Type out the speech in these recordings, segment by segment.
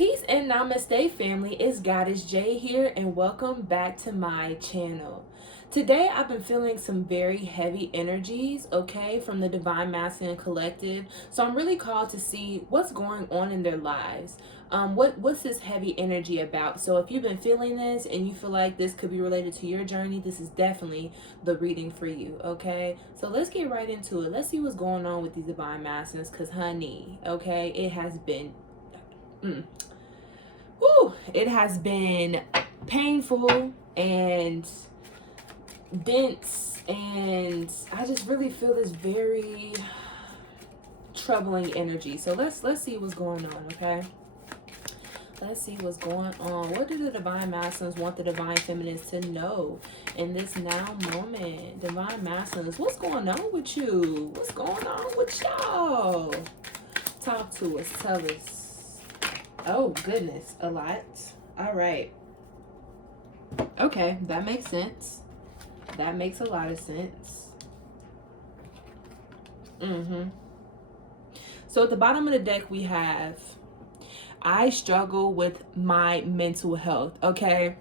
Peace and Namaste, family. It's Goddess J here, and welcome back to my channel. Today, I've been feeling some very heavy energies, okay, from the Divine Masculine Collective. So I'm really called to see what's going on in their lives. What's this heavy energy about? So if you've been feeling this and you feel like this could be related to your journey, this is definitely the reading for you, okay? So let's get right into it. Let's see what's going on with these Divine Masculines, because honey, okay, it has been it has been painful and dense, and I just really feel this very troubling energy. So let's see what's going on, okay? Let's see what's going on. What do the Divine Masculines want the Divine Feminines to know in this now moment? Divine Masculines, what's going on with you? What's going on with y'all? Talk to us, tell us. Oh, goodness, a lot. All right. Okay, that makes sense. That makes a lot of sense. So at the bottom of the deck, we have, I struggle with my mental health, okay?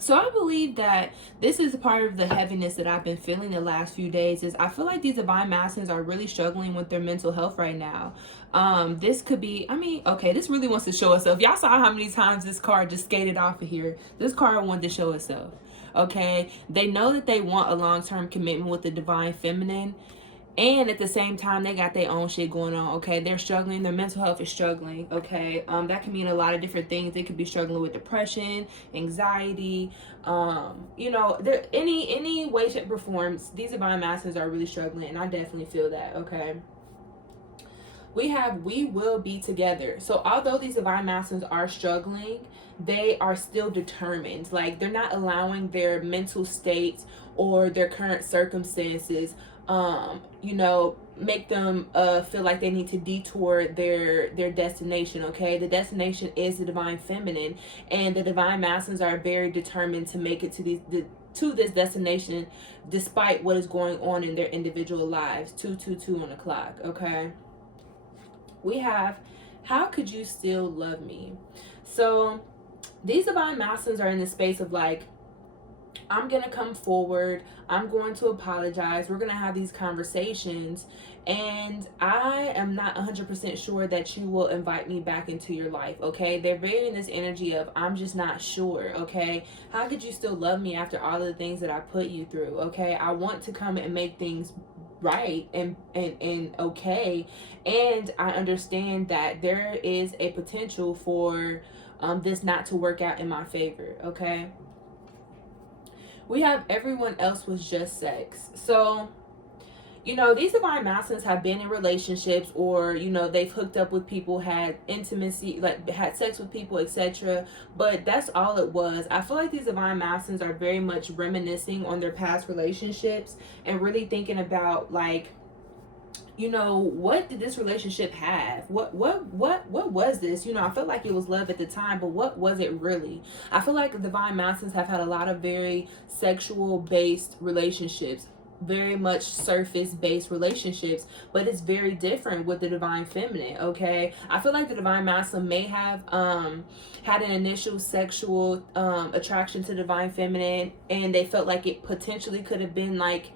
So I believe that this is a part of the heaviness that I've been feeling the last few days. Is I feel like these Divine Masculines are really struggling with their mental health right now. This could be, okay, this really wants to show itself. Y'all saw how many times this card just skated off of here. This card wanted to show itself, okay? They know that they want a long-term commitment with the Divine Feminine. And at the same time, they got their own shit going on, okay? They're struggling. Their mental health is struggling, okay? That can mean a lot of different things. They could be struggling with depression, anxiety, any way, shape, or form. These Divine Masters are really struggling, and I definitely feel that, okay? We have, we will be together. So although these Divine Masters are struggling, they are still determined. Like, they're not allowing their mental states or their current circumstances make them feel like they need to detour their destination, okay? The destination is the Divine Feminine, and the Divine Masculines are very determined to make it to this destination despite what is going on in their individual lives. 222 on the clock, okay? We have, how could you still love me? So these Divine Masculines are in the space of like, I'm going to come forward. I'm going to apologize. We're going to have these conversations. And I am not 100% sure that you will invite me back into your life, okay? They're very in this energy of, I'm just not sure, okay? How could you still love me after all of the things that I put you through, okay? I want to come and make things right and okay. And I understand that there is a potential for this not to work out in my favor, okay? We have everyone else was just sex. So, these Divine Masculines have been in relationships, or, they've hooked up with people, had intimacy, like had sex with people, etc. But that's all it was. I feel like these Divine Masculines are very much reminiscing on their past relationships and really thinking about, like, what did this relationship have? What was this? I felt like it was love at the time, but what was it really? I feel like the Divine Masculines have had a lot of very sexual based relationships, very much surface based relationships, but it's very different with the Divine Feminine, okay? I feel like the Divine Masculine may have had an initial sexual attraction to Divine Feminine, and they felt like it potentially could have been like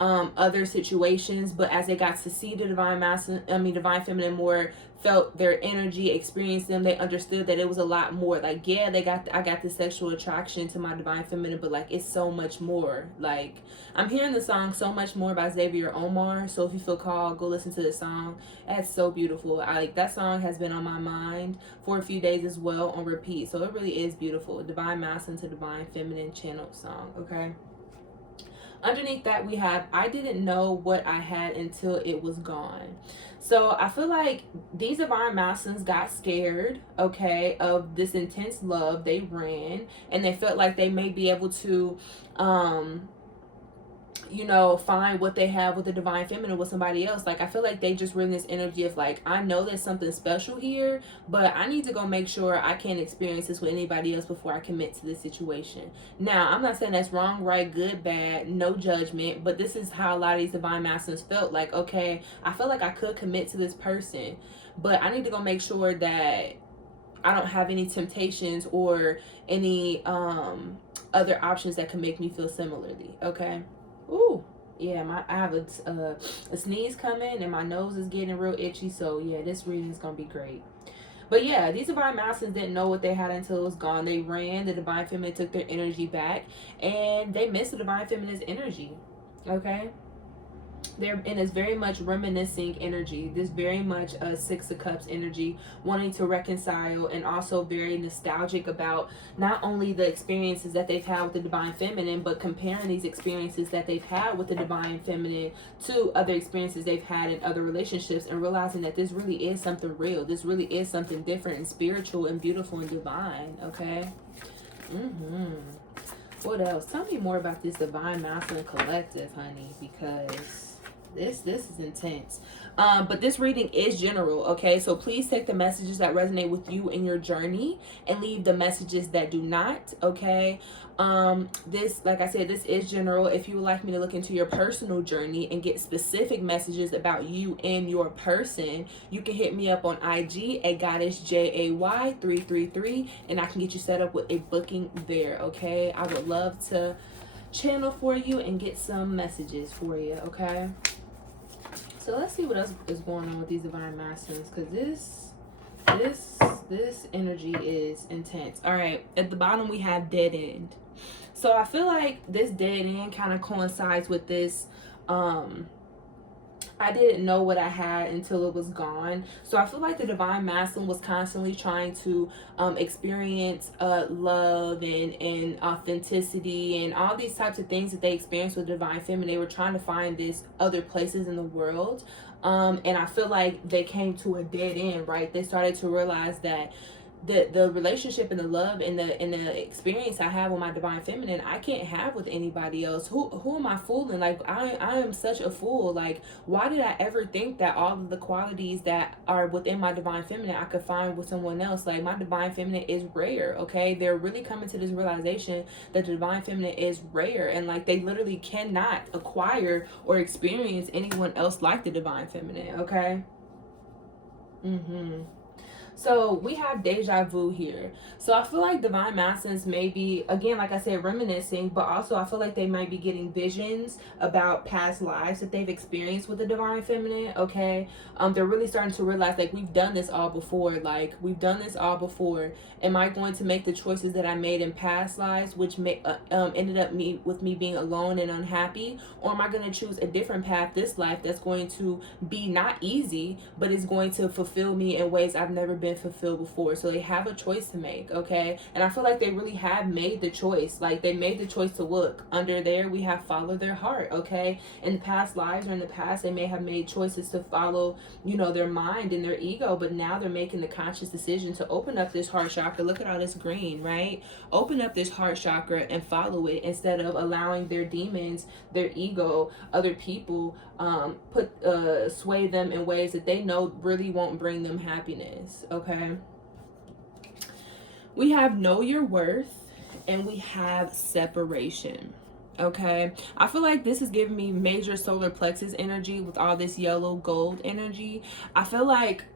other situations, but as they got to see the Divine Divine Feminine more, felt their energy, experienced them, they understood that it was a lot more. Like, yeah, I got this sexual attraction to my Divine Feminine, but like, it's so much more. Like, I'm hearing the song So Much More by Xavier Omar, so if you feel called, go listen to the song. That's so beautiful. That song has been on my mind for a few days as well on repeat, so it really is beautiful. Divine Masculine to Divine Feminine channeled song, okay? Underneath that, we have, I didn't know what I had until it was gone. So I feel like these Divine Masculines got scared, okay, of this intense love. They ran, and they felt like they may be able to find what they have with the Divine Feminine with somebody else. Like, I feel like they just were in this energy of like, I know there's something special here, but I need to go make sure I can't experience this with anybody else before I commit to this situation. Now, I'm not saying that's wrong, right, good, bad, no judgment, but this is how a lot of these Divine Masculines felt. Like, okay, I feel like I could commit to this person, but I need to go make sure that I don't have any temptations or any other options that can make me feel similarly. Okay. Ooh. Yeah, I have a sneeze coming and my nose is getting real itchy. So yeah, this reading is gonna be great. But yeah, these divine masculines didn't know what they had until it was gone. They ran. The divine feminine took their energy back, and they missed the divine feminine's energy. Okay. They're in this very much reminiscing energy, this very much a Six of Cups energy, wanting to reconcile, and also very nostalgic about not only the experiences that they've had with the divine feminine, but comparing these experiences that they've had with the divine feminine to other experiences they've had in other relationships, and realizing that this really is something real, this really is something different and spiritual and beautiful and divine. Okay. What else? Tell me more about this divine masculine collective, honey, because this is intense. But this reading is general, okay? So please take the messages that resonate with you in your journey and leave the messages that do not, okay? This, like I said, this is general. If you would like me to look into your personal journey and get specific messages about you and your person, you can hit me up on IG at goddessjay333, and I can get you set up with a booking there, okay? I would love to channel for you and get some messages for you, okay? So let's see what else is going on with these divine masculines, because this energy is intense. All right, at the bottom we have dead end. So I feel like this dead end kind of coincides with this I didn't know what I had until it was gone. So I feel like the divine masculine was constantly trying to experience love and authenticity and all these types of things that they experienced with divine feminine. They were trying to find this other places in the world. And I feel like they came to a dead end, right? They started to realize that the relationship and the love and the experience I have with my divine feminine, I can't have with anybody else. Who am I fooling? Like I am such a fool. Like, why did I ever think that all of the qualities that are within my divine feminine I could find with someone else? Like, my divine feminine is rare, okay? They're really coming to this realization that the divine feminine is rare, and like they literally cannot acquire or experience anyone else like the divine feminine, okay? So we have deja vu here. So I feel like divine masculines may be, again, like I said, reminiscing, but also I feel like they might be getting visions about past lives that they've experienced with the divine feminine, okay? They're really starting to realize, like, we've done this all before. Like, we've done this all before. Am I going to make the choices that I made in past lives, which ended up with me being alone and unhappy? Or am I going to choose a different path this life that's going to be not easy, but is going to fulfill me in ways I've never been fulfilled before? So they have a choice to make, okay? And I feel like they really have made the choice. Like, they made the choice to look. Under there, we have follow their heart, okay? In past lives or in the past, they may have made choices to follow, you know, their mind and their ego, but now they're making the conscious decision to open up this heart chakra. Look at all this green, right? Open up this heart chakra and follow it, instead of allowing their demons, their ego, other people sway them in ways that they know really won't bring them happiness, okay? We have know your worth, and we have separation, okay? I feel like this is giving me major solar plexus energy with all this yellow gold energy. I feel like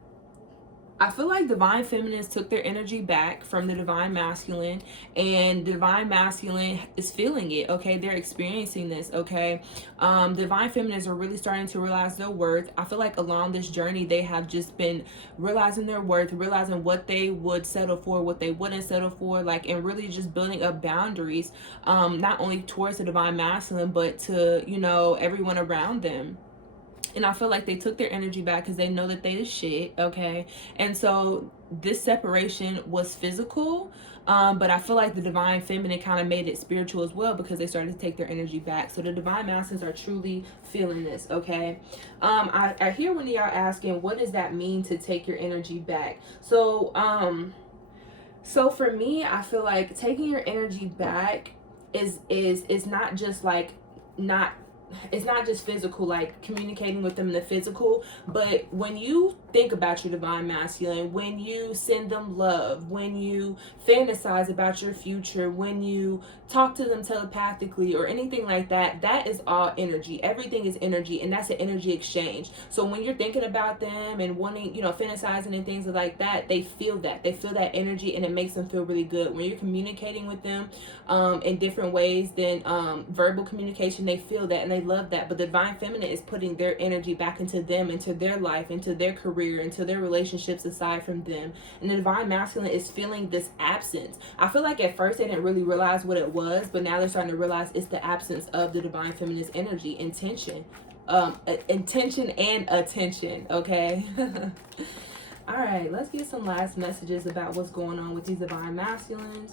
divine feminines took their energy back from the divine masculine, and divine masculine is feeling it, okay? They're experiencing this, okay? Divine feminines are really starting to realize their worth. I feel like along this journey, they have just been realizing their worth, realizing what they would settle for, what they wouldn't settle for, like, and really just building up boundaries, not only towards the divine masculine, but to, you know, everyone around them. And I feel like they took their energy back because they know that they is shit, okay? And so this separation was physical, but I feel like the divine feminine kind of made it spiritual as well, because they started to take their energy back. So the divine masculines are truly feeling this, okay? I hear when y'all asking, what does that mean to take your energy back? So for me, I feel like taking your energy back is not just like not it's not just physical, like communicating with them in the physical, but when you think about your divine masculine, when you send them love, when you fantasize about your future, when you talk to them telepathically or anything like that, that is all energy. Everything is energy, and that's an energy exchange. So when you're thinking about them and wanting, you know, fantasizing and things like that, they feel that. They feel that energy, and it makes them feel really good. When you're communicating with them in different ways than verbal communication, they feel that and they love that. But the divine feminine is putting their energy back into them, into their life, into their career, into their relationships aside from them. And the divine masculine is feeling this absence. I feel like at first they didn't really realize what it was, but now they're starting to realize it's the absence of the divine feminine's energy, intention, intention and attention. Okay. All right, let's get some last messages about what's going on with these divine masculines,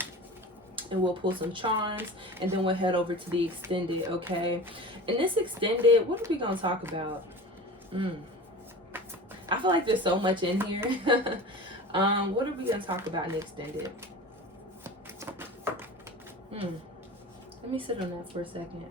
and we'll pull some charms, and then we'll head over to the extended. Okay, in this extended, what are we gonna talk about? I feel like there's so much in here. What are we gonna talk about in the extended? Let me sit on that for a second.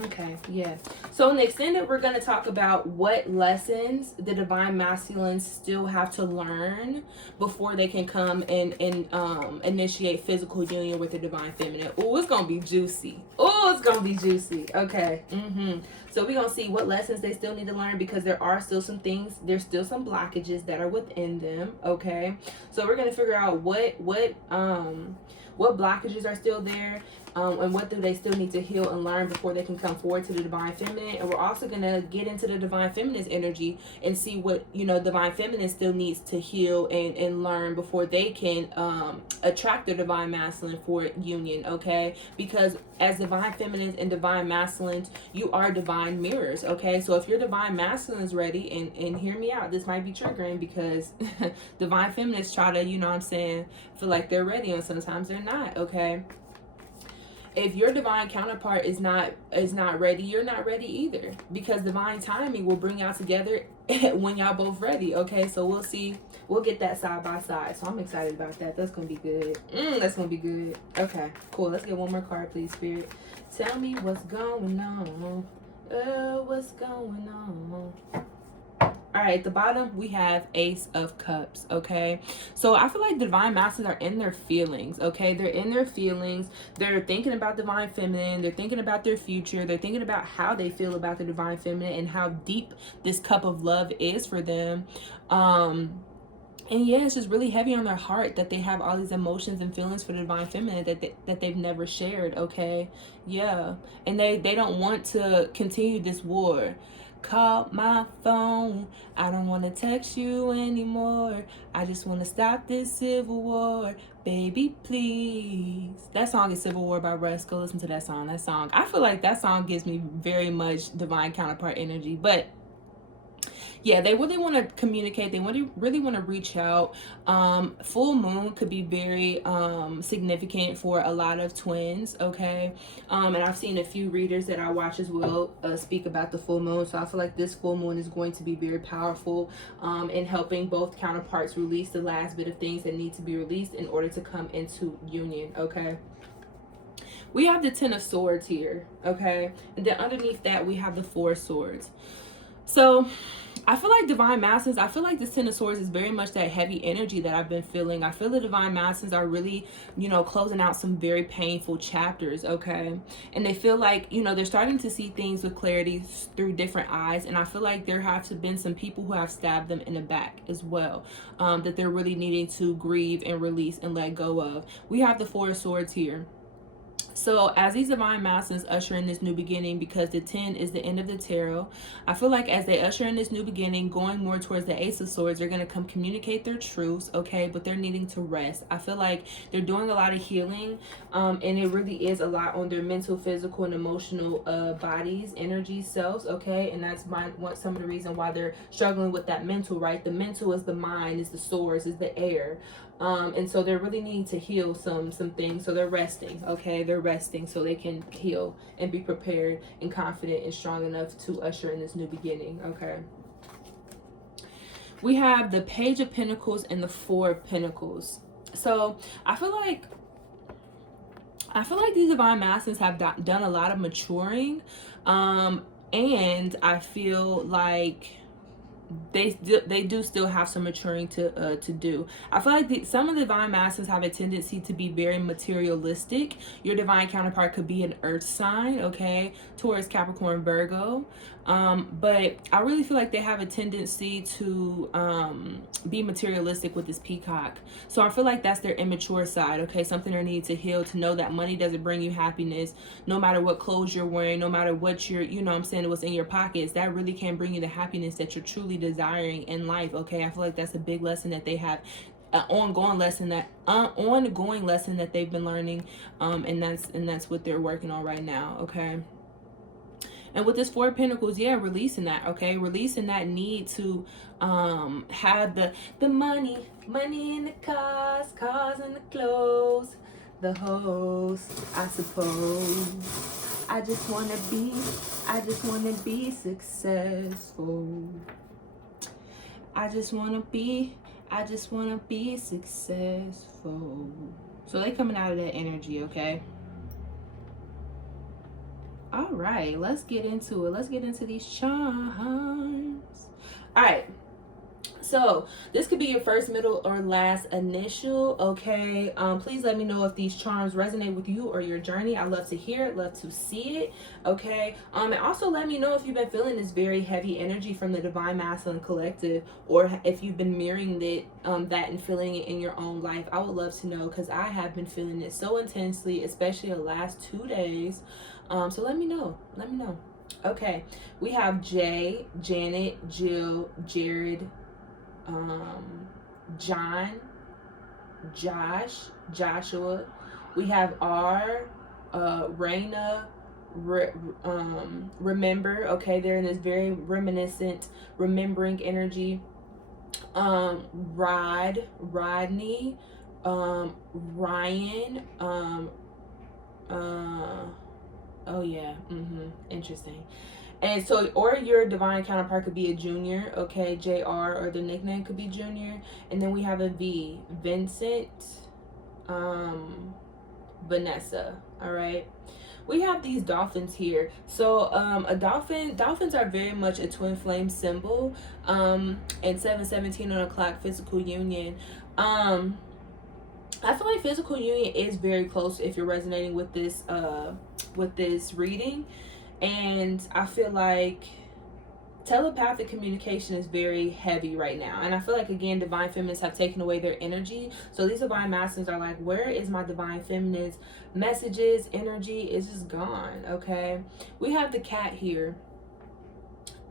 Okay, yeah. So in the extended, we're going to talk about what lessons the divine masculines still have to learn before they can come and initiate physical union with the divine feminine. Oh, it's going to be juicy. Oh, it's going to be juicy. Okay. So we're going to see what lessons they still need to learn, because there are still some things, there's still some blockages that are within them. Okay. So we're going to figure out what blockages are still there, and what do they still need to heal and learn before they can come forward to the divine feminine. And we're also going to get into the divine feminine's energy and see what, you know, divine feminine still needs to heal and learn before they can attract the divine masculine for union. Okay, because as divine feminines and divine masculines, you are divine mirrors. Okay, so if your divine masculine is ready, and hear me out, this might be triggering, because divine feminists try to, you know what I'm saying, feel like they're ready, and sometimes they're not. Okay, if your divine counterpart is not ready, you're not ready either, because divine timing will bring y'all together when y'all both ready. Okay, so we'll see, we'll get that side by side. So I'm excited about that. That's gonna be good. That's gonna be good. Okay, cool. Let's get one more card, please, Spirit. Tell me what's going on. What's going on? All right, at the bottom, we have Ace of Cups, okay? So I feel like divine masters are in their feelings, okay? They're in their feelings. They're thinking about divine feminine. They're thinking about their future. They're thinking about how they feel about the divine feminine and how deep this cup of love is for them. And yeah, it's just really heavy on their heart that they have all these emotions and feelings for the divine feminine that they've never shared, okay? Yeah, and they don't want to continue this war. Call my phone, I don't want to text you anymore, I just want to stop this civil war, baby please. That song is Civil War by Russ. Go listen to that song. I feel like that song gives me very much divine counterpart energy. But yeah, they really want to communicate. They really want to reach out. Full moon could be very significant for a lot of twins, okay? And I've seen a few readers that I watch as well speak about the full moon. So I feel like this full moon is going to be very powerful in helping both counterparts release the last bit of things that need to be released in order to come into union, okay? We have the Ten of Swords here, okay? And then underneath that, we have the Four of Swords. So I feel like divine masculines, I feel like this Ten of Swords is very much that heavy energy that I've been feeling. I feel the divine masculines are really, you know, closing out some very painful chapters, okay? And they feel like, you know, they're starting to see things with clarity through different eyes. And I feel like there have been some people who have stabbed them in the back as well, that they're really needing to grieve and release and let go of. We have the Four of Swords here. So as these divine masculines usher in this new beginning, because the 10 is the end of the tarot, I feel like as they usher in this new beginning, going more towards the Ace of Swords, they're going to come communicate their truths, okay? But they're needing to rest. I feel like they're doing a lot of healing, and it really is a lot on their mental, physical, and emotional bodies, energies, selves, okay? And that's some of the reason why they're struggling with that mental, right? The mental is the mind, is the swords, is the air. And so they're really needing to heal some things. So they're resting, okay? They're resting so they can heal and be prepared and confident and strong enough to usher in this new beginning, okay? We have the Page of Pentacles and the Four of Pentacles. So I feel like these divine masculines have done a lot of maturing, and I feel like they do still have some maturing to do. I feel like some of the divine masculines have a tendency to be very materialistic. Your divine counterpart could be an earth sign, okay, Taurus, Capricorn, Virgo, but I really feel like they have a tendency to be materialistic with this peacock. So I feel like that's their immature side, okay, something they need to heal, to know that money doesn't bring you happiness. No matter what clothes you're wearing, no matter what you're, you know what I'm saying, what's in your pockets, that really can't bring you the happiness that you're truly desiring in life, okay? I feel like that's a big lesson that they have, an ongoing lesson that they've been learning, and that's what they're working on right now, okay? And with this Four of Pentacles, yeah, releasing that, okay? Releasing that need to have the money in the cars and the clothes, the hoes, I suppose. I just wanna be successful. I just wanna be successful. So they coming out of that energy, okay? All right, let's get into it. Let's get into these charms. All right. So this could be your first, middle, or last initial, okay? Please let me know if these charms resonate with you or your journey. I love to hear it, love to see it, okay? And also let me know if you've been feeling this very heavy energy from the Divine Masculine Collective, or if you've been mirroring it, that and feeling it in your own life. I would love to know, because I have been feeling it so intensely, especially the last 2 days. So let me know. Okay, we have Jay, Janet, Jill, Jared, John, Josh, Joshua. We have R, Raina, remember, okay, they're in this very reminiscent, remembering energy. Rodney, Ryan, oh yeah, interesting. And so, or your divine counterpart could be a junior, okay, JR, or the nickname could be Junior. And then we have a V, Vincent, Vanessa, all right? We have these dolphins here. So dolphins are very much a twin flame symbol, and 717 on the clock, physical union. I feel like physical union is very close if you're resonating with this reading. And I feel like telepathic communication is very heavy right now. And I feel like, again, divine feminines have taken away their energy. So these divine masculines are like, where is my divine feminine's messages, energy? It's just gone, okay? We have the cat here.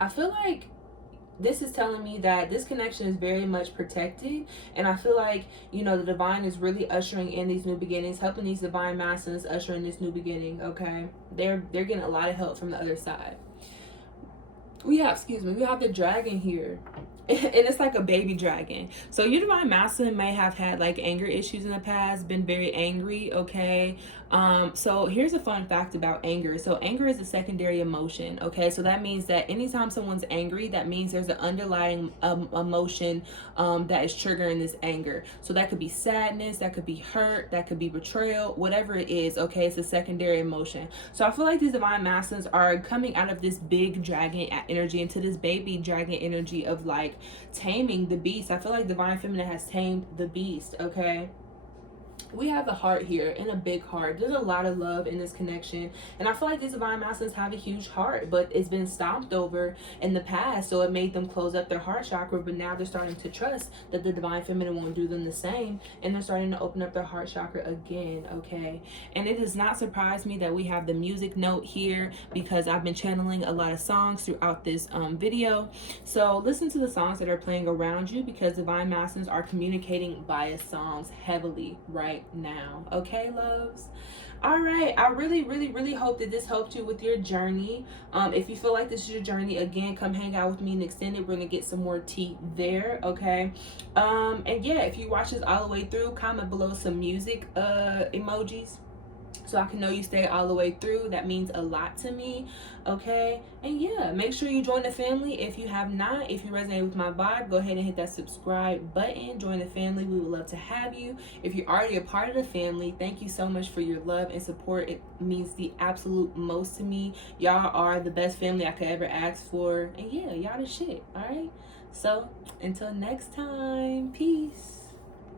I feel like this is telling me that this connection is very much protected, and I feel like, you know, the divine is really ushering in these new beginnings, helping these divine masculines usher in this new beginning, okay? They're getting a lot of help from the other side. We have the dragon here. And it's like a baby dragon. So your divine masculine may have had like anger issues in the past, been very angry, okay? So here's a fun fact about anger. So anger is a secondary emotion, okay? So that means that anytime someone's angry, that means there's an underlying emotion that is triggering this anger. So that could be sadness, that could be hurt, that could be betrayal, whatever it is, okay? It's a secondary emotion. So I feel like these divine masculines are coming out of this big dragon energy into this baby dragon energy of like taming the beast. I feel like divine feminine has tamed the beast, okay? We have the heart here, and a big heart. There's a lot of love in this connection, and I feel like these divine masculines have a huge heart, but it's been stomped over in the past, so it made them close up their heart chakra. But now they're starting to trust that the divine feminine won't do them the same, and they're starting to open up their heart chakra again, okay? And it does not surprise me that we have the music note here, because I've been channeling a lot of songs throughout this video. So listen to the songs that are playing around you, because divine masculines are communicating via songs heavily right now, okay, loves? All right, I really hope that this helped you with your journey. If you feel like this is your journey, again, come hang out with me and Extended. We're gonna get some more tea there, okay? And yeah, if you watch this all the way through, comment below some music emojis. so I can know you stay all the way through. That means a lot to me, okay? And yeah, make sure you join the family if you have not. If you resonate with my vibe, go ahead and hit that subscribe button. Join the family. We would love to have you. If you're already a part of the family, thank you so much for your love and support. It means the absolute most to me. Y'all are the best family I could ever ask for. And yeah, y'all the shit, all right? So until next time, peace.